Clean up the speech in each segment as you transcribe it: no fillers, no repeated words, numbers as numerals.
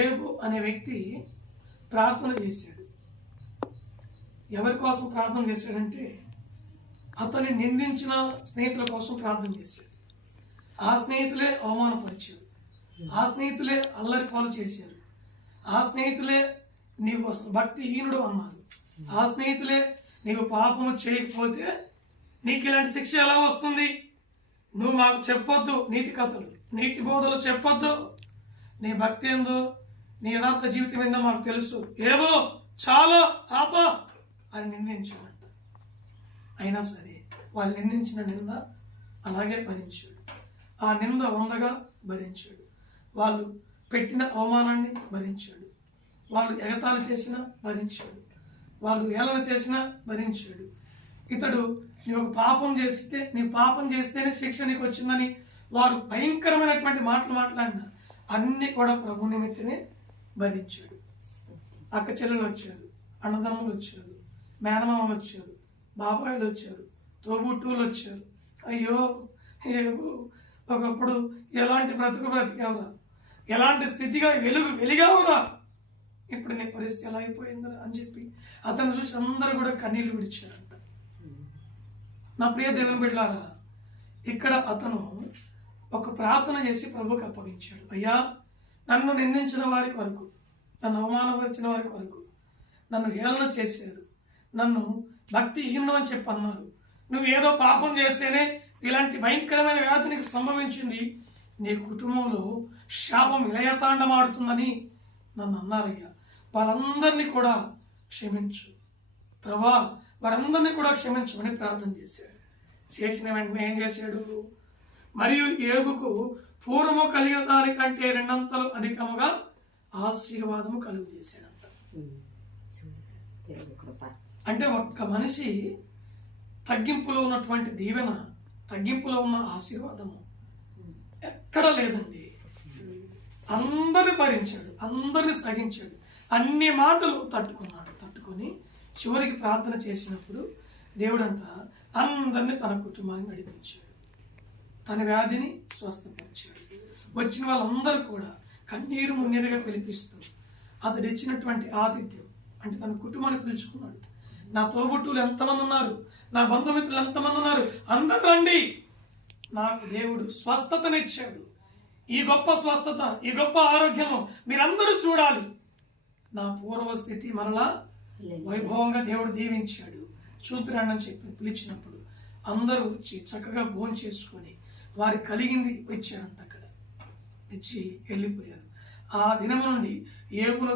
ఏబు అనే వ్యక్తి ప్రార్థన చేశాడు. ఎవరి కోసం ప్రార్థన చేశాడంటే అతన్ని నిందించిన స్నేహితుల కోసం ప్రార్థన చేశాడు. ఆ స్నేహితులే అవమానపరిచారు, ఆ స్నేహితులే అల్లరి పాలు చేశారు, ఆ స్నేహితులే నీవు భక్తిహీనుడు అన్నారు, ఆ స్నేహితులే నీవు పాపము చేయకపోతే నీకు ఇలాంటి శిక్ష ఎలా వస్తుంది, నువ్వు మాకు చెప్పొద్దు, నీతి కథలు నీతి బోధలు చెప్పొద్దు, నీ భక్తి ఏందో నీ యథార్థ జీవితం ఏందో మాకు తెలుసు, ఏవో చాలు ఆప అని నిందించాడంట. అయినా సరే వాళ్ళు నిందించిన నింద అలాగే భరించాడు. ఆ నింద వందగా భరించాడు. వాళ్ళు పెట్టిన అవమానాన్ని భరించాడు. వాళ్ళు ఎగతాళి చేసినా భరించాడు. వాళ్ళు ఏలన చేసినా భరించాడు. ఇతడు నీవు పాపం చేస్తే నీ పాపం చేస్తేనే శిక్ష నీకు వచ్చిందని వారు భయంకరమైనటువంటి మాటలు మాట్లాడినా అన్ని కూడా ప్రభు నిమిత్తనే భరించాడు. అక్క చెల్లెలు వచ్చారు, అన్నదమ్ములు వచ్చారు, మేనమామలు వచ్చారు, బాబాయిలు వచ్చారు, తోబుట్టువులు వచ్చారు. అయ్యో ఏవో ఒకప్పుడు ఎలాంటి బ్రతికావురా, ఎలాంటి స్థితిగా వెలిగావురా, ఇప్పుడు నీ పరిస్థితి ఎలా అయిపోయిందిరా అని చెప్పి అతను చూసి అందరూ కూడా కన్నీళ్లు విడిచారంట. నా ప్రియ దేవుని బిడ్డలారా, ఇక్కడ అతను ఒక ప్రార్థన చేసి ప్రభువుకి అప్పగించాడు. అయ్యా, నన్ను నిందించిన వారి వరకు, నన్ను అవమానపరిచిన వారి వరకు, నన్ను హేళన చేశారు, నన్ను భక్తిహీనం అని చెప్పి అన్నారు, నువ్వు ఏదో పాపం చేస్తేనే ఇలాంటి భయంకరమైన వ్యాధి నీకు సంభవించింది, నీ కుటుంబంలో శాపం విలయతాండమాడుతుందని నన్ను అన్నారయ్యా, వాళ్ళందరినీ కూడా క్షమించు ప్రభా, వారందరినీ కూడా క్షమించమని ప్రార్థన చేశాడు. చేసిన వెంటనే ఏం చేశాడు? మరియు ఏబుకు పూర్వము కలిగిన దానికంటే 2 అంతలు అధికముగా ఆశీర్వాదము కలుగు చేశాడంట. అంటే ఒక్క మనిషి తగ్గింపులో ఉన్నటువంటి దీవెన, తగ్గింపులో ఉన్న ఆశీర్వాదము ఎక్కడ లేదండి. అందరిని భరించాడు, అందరిని సహించాడు, అన్ని మాటలు తట్టుకొని చివరికి ప్రార్థన చేసినప్పుడు దేవుడంట అందరినీ తన కుటుంబాన్ని నడిపించాడు, తన వ్యాధిని స్వస్థపరిచాడు. వచ్చిన వాళ్ళందరూ కూడా కన్నీరు మున్నీరుగా పిలిపిస్తూ అతడు ఇచ్చినటువంటి ఆతిథ్యం అంటే తన కుటుంబాన్ని పిలుచుకున్నాడు. నా తోబుట్టులు ఎంతమంది ఉన్నారు, నా బంధుమిత్రులు ఎంతమంది ఉన్నారు, అందరూ రండి, నాకు దేవుడు స్వస్థతనిచ్చాడు, ఈ గొప్ప స్వస్థత, ఈ గొప్ప ఆరోగ్యము మీరందరూ చూడాలి, నా పూర్వస్థితి మరలా వైభవంగా దేవుడు దీవించాడు, చూతురాడని చెప్పి పిలిచినప్పుడు అందరూ వచ్చి చక్కగా భోజనం చేసుకొని వారి కలిగింది వచ్చారంట. అక్కడ ఇచ్చి వెళ్ళిపోయారు. ఆ దినము నుండి ఏబును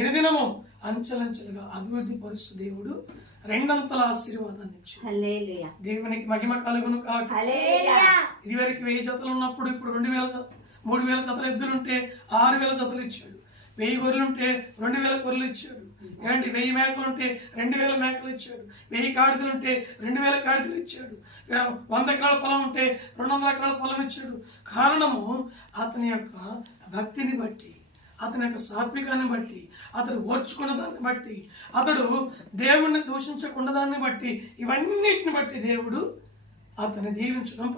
దినదినము అంచెలంచెలుగా అభివృద్ధి పరుస్తూ దేవుడు 2 అంతల ఆశీర్వాదాన్ని ఇచ్చాడు. దేవునికి మహిమ కలుగును కాక. ఇదివరకు 1000 జతలు ఉన్నప్పుడు ఇప్పుడు 3,000 జతల ఎద్దులుంటే 6,000 జతలు ఇచ్చాడు. 1000 గొర్రెలుంటే 2,000 గొర్రెలు ఇచ్చాడు. 1000 మేకలుంటే 2,000 మేకలు ఇచ్చాడు. 1000 గాడిదలుంటే 2,000 గాడిదలు ఇచ్చాడు. 100 ఎకరాల పొలం ఉంటే 200 ఎకరాల పొలం ఇచ్చాడు. కారణము అతని యొక్క భక్తిని బట్టి, అతని యొక్క సాత్వికాన్ని బట్టి, అతడు ఓర్చుకున్న దాన్ని బట్టి, అతడు దేవుణ్ణి దూషించకుండా దాన్ని బట్టి, ఇవన్నిటిని బట్టి దేవుడు అతన్ని దీవించడం